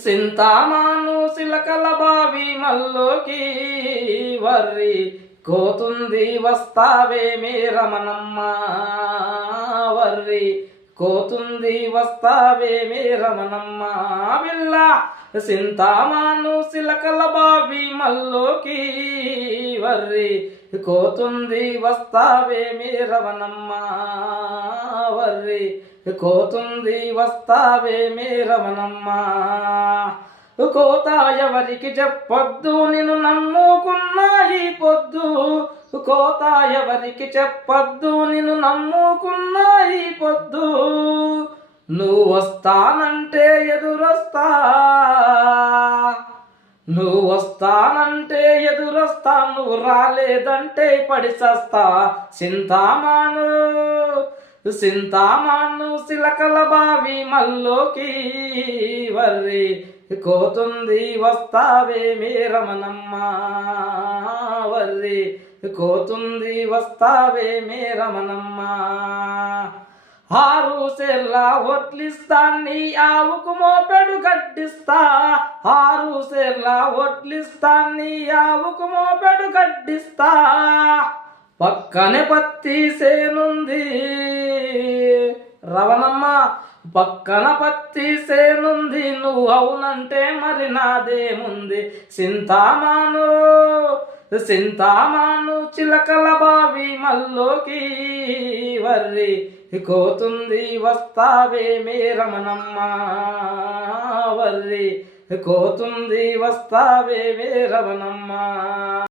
సింతామాను సిలకల బావి మల్లోకి worry కోతుంది వస్తావేమి Ramanamma worry కోతుంది వస్తావేమి Ramanamma బిల్ల సింతామాను సిలకల బావి మల్లోకి వర్రి కోతుంది వస్తావేమి రమణమ్మ వర్రి కోతుంది వస్తావేమి రమణమ్మ కోత ఎవరికి చెప్పొద్దు నిన్ను నమ్ముకున్నా ఈ పొద్దు కోత ఎవరికి చెప్పొద్దు నిన్ను నమ్ముకున్నా ఈ పొద్దు నువ్వు వస్తానంటే ఎదురొస్తా నువ్వు వస్తానంటే ఎదురొస్తా నువ్వు రాలేదంటే పడిసస్తా సింతామాను సింతామాను సిలకల బావి మల్లోకి వర్రి కోతుంది వస్తావేమి రమణమ్మ వర్రి కోతుంది వస్తావేమి రమణమ్మ ఆరు సెల్ల ఒట్లిస్తాన్ని ఆవుకు మోపెడు గడ్డిస్తా ఆరు సెల్ల ఒట్లిస్తాన్ని ఆవుకు మోపెడు గడ్డిస్తా పక్కనే పత్తి సేనుంది రవణమ్మ పక్కన పత్తి సేనుంది నువ్వు అవునంటే మరి నాదేముంది సింతామాను సింతామాను చిలకల బావి మల్లోకి వర్రి కోతుంది వస్తావేమి రమణమ్మ వర్రి కోతుంది వస్తావేమి రమణమ్మ